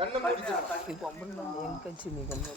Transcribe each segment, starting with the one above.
கண்ணை மூடிட்டு என் கட்சி நீ கண்ணு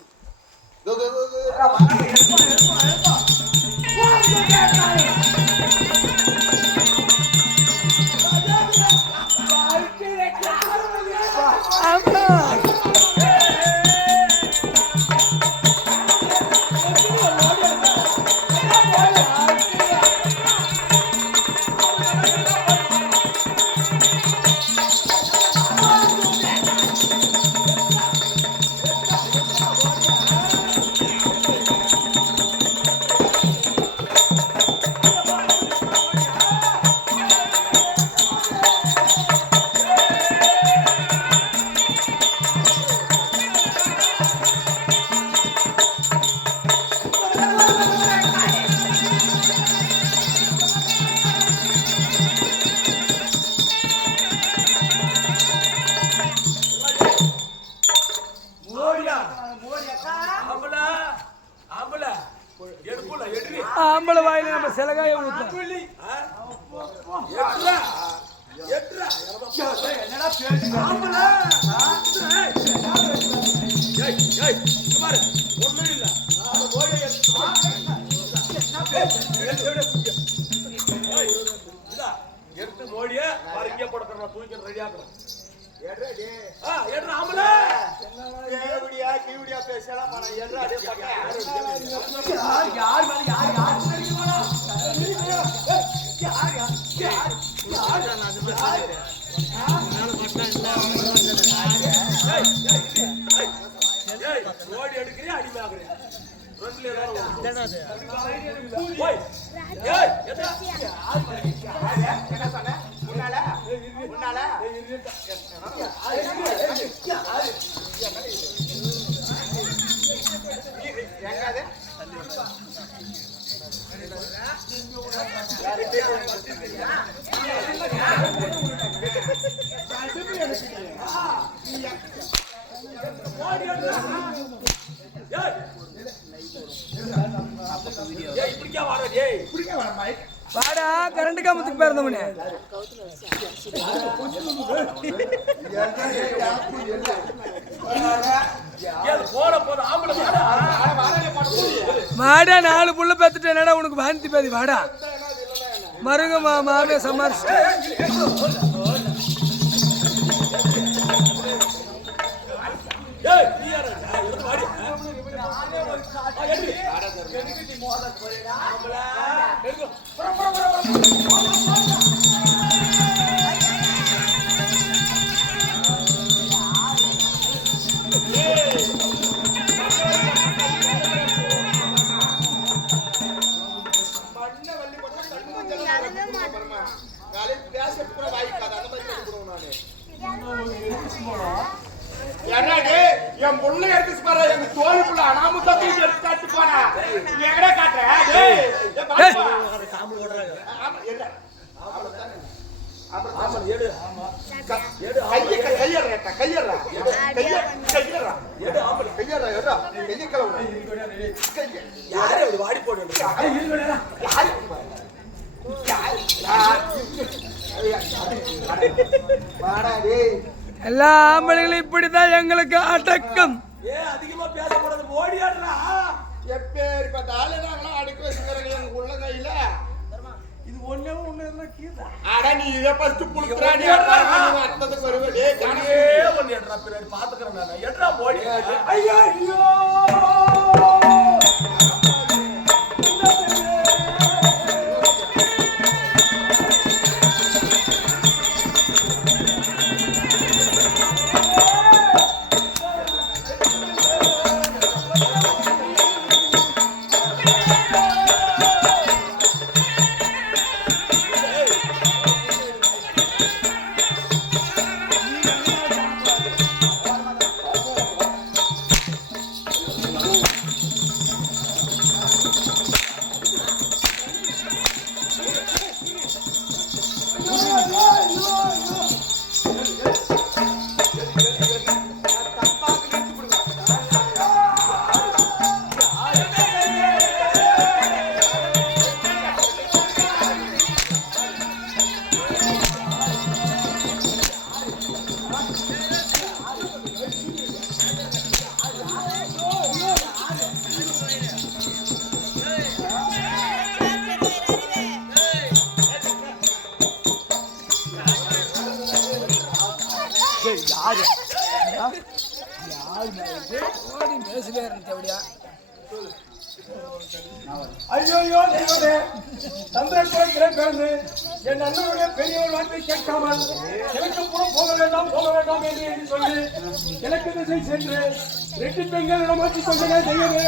ஆம்பளை வாயில நம்ம சிலகாய எடுத்து மோடிய இங்கே போட தூக்கி ரெடியாக்குறோம். ஓடி எடுக்கிறியா அடிமையாக்குறியா வாடா கரண்ட் காமத்துக்கு பிறந்தவனே வாடா 4 புள்ள பெத்துட்டு என்னடா உனக்கு வாந்தி பாதி வாடா மருங்க மாமே சமாளிச்சு என் பொண்ணு எடுத்து பாரு எங்க தோழி புள்ள அனாமுத்தா தூக்கி எடுத்து காட்டு போனா நீ எங்கடா காட்டுற வாடி போடு எல்லா ஆம்பளைகளும் இப்படிதான் எங்களுக்கு அடக்கம். அதிகமா பேசக்கூடாது ஓடியாடுறா எப்பேற்பட்ட ஆளு நாங்களாம் அடக்கி வச்சுக்கிறோம் எங்க உள்ள கையில இது ஒண்ணே ஒண்ணு கீழே அட நீ இதை ஃபர்ஸ்ட் புளுத்துறா நீ அத்தத்துக்கு வருவே ஒண்ணு எட்ரா பின்னாடி பாத்துக்கிறேன் நான் எட்ரா ஓடி ஐயோ ஐயோ ஓடி மேசிலே இருந்துச்சு அப்படியா? ஐயோ தெய்வமே, சந்திரகுலத்திலே பிறந்து என் அண்ணனுடைய பெரியவர் வார்த்தை கேட்காமல் எனக்கு புறம் போக வேண்டாம் என்று சொல்லி கிழக்கு திசை சென்று 2 பெண்களிடம் மாற்றிக் கொண்டே தெய்வமே.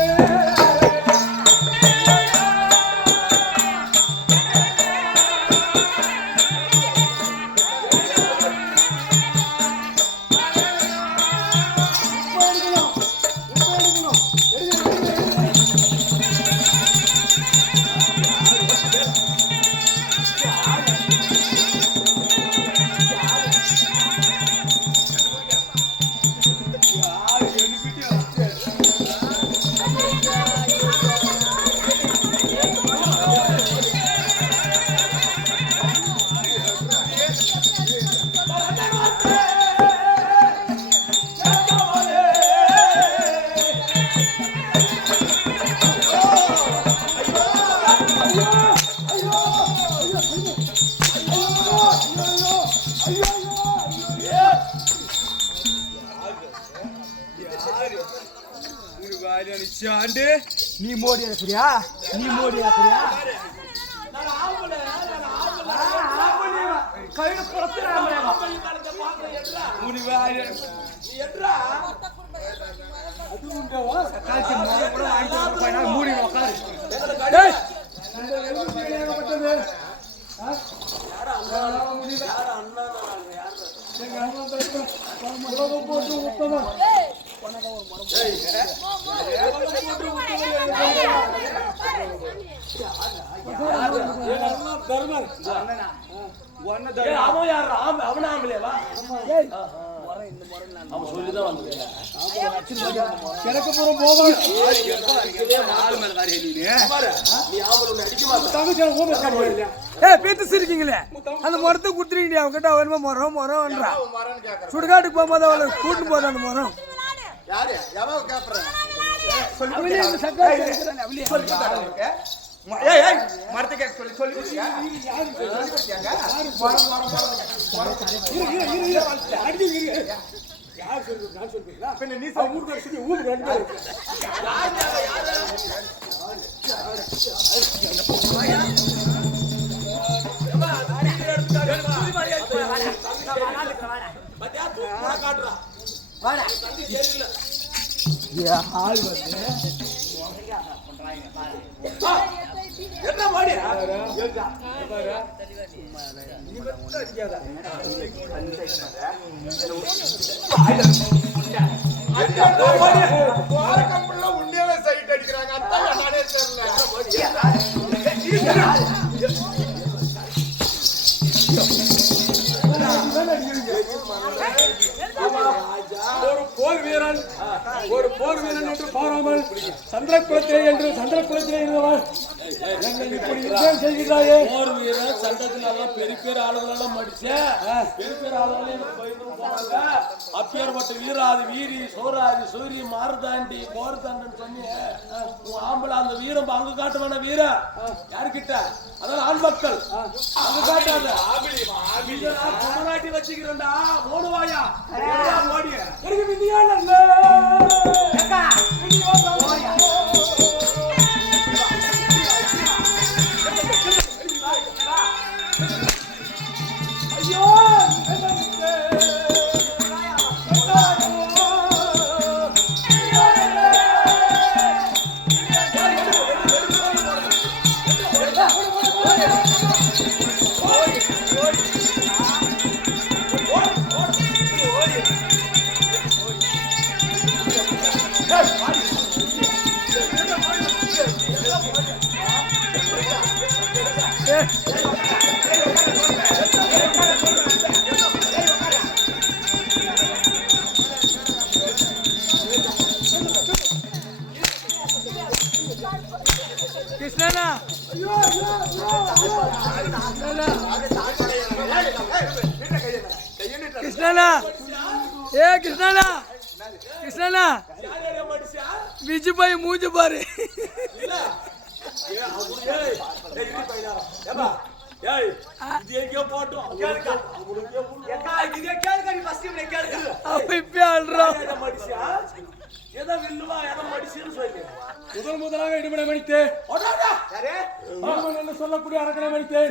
நீ மோடி இருக்கிறியா? கையில மூடி உட்காரு. இருக்கீங்களே அந்த மரத்தை குடுத்துறீங்க அவங்ககிட்ட அவருமா மரம் மரம்ன்றா. சுடுகாட்டுக்கு போகும்போது அவளை கூட்டு போதும் அந்த மரம். உண்டியால சைட் அடிக்கிறாங்க. அத்தான் நானே ஒரு போர் வீரன் என்று பாராமல் சந்திரகுலத்திலே இருந்தவன் என்னை இப்படி யுத்தம் செய்கிறாயே. போர் வீரன் சண்டத்துல எல்லாம் பெரிய ஆளுகளெல்லாம் மடிச்ச பெரிய ஆளுகளே போனாங்க. அப்பேற்பட்ட வீராதி வீரி சோராதி சூரி மாறுதாண்டி போர்தாண்டன் சொன்னீங்க. உன் ஆம்பளை அந்த வீரம் அங்க காட்டுவான வீர யாருக்கிட்ட? அதாவது ஆண் மக்கள் அங்க காட்டாத குமராட்டி வச்சுக்கிறேன்டா. ஓடுவாயா ஓடிய எனக்கு மிந்தியா நல்ல கிருஷ்ணனா கிருஷ்ணனா ஏ கிருஷ்ணனா கிருஷ்ணனா விஜய் பாய் மூஞ்சி பாரு. ஏய் இது எங்கேயோ போட்டோம் கேளுக்கா இதே கேளுக்கா நீ ஃபர்ஸ்ட் டைம் கேளுக்கா அவன் இப்ப ஆடுறான் ஏதோ மடிச்சா ஏதோ வில்லுவா ஏதோ மடிச்சுன்னு சொல்லி முதலாக இடுமனை மடித்தே சரி சொல்லக்கூடிய அரக்கனை மடித்தே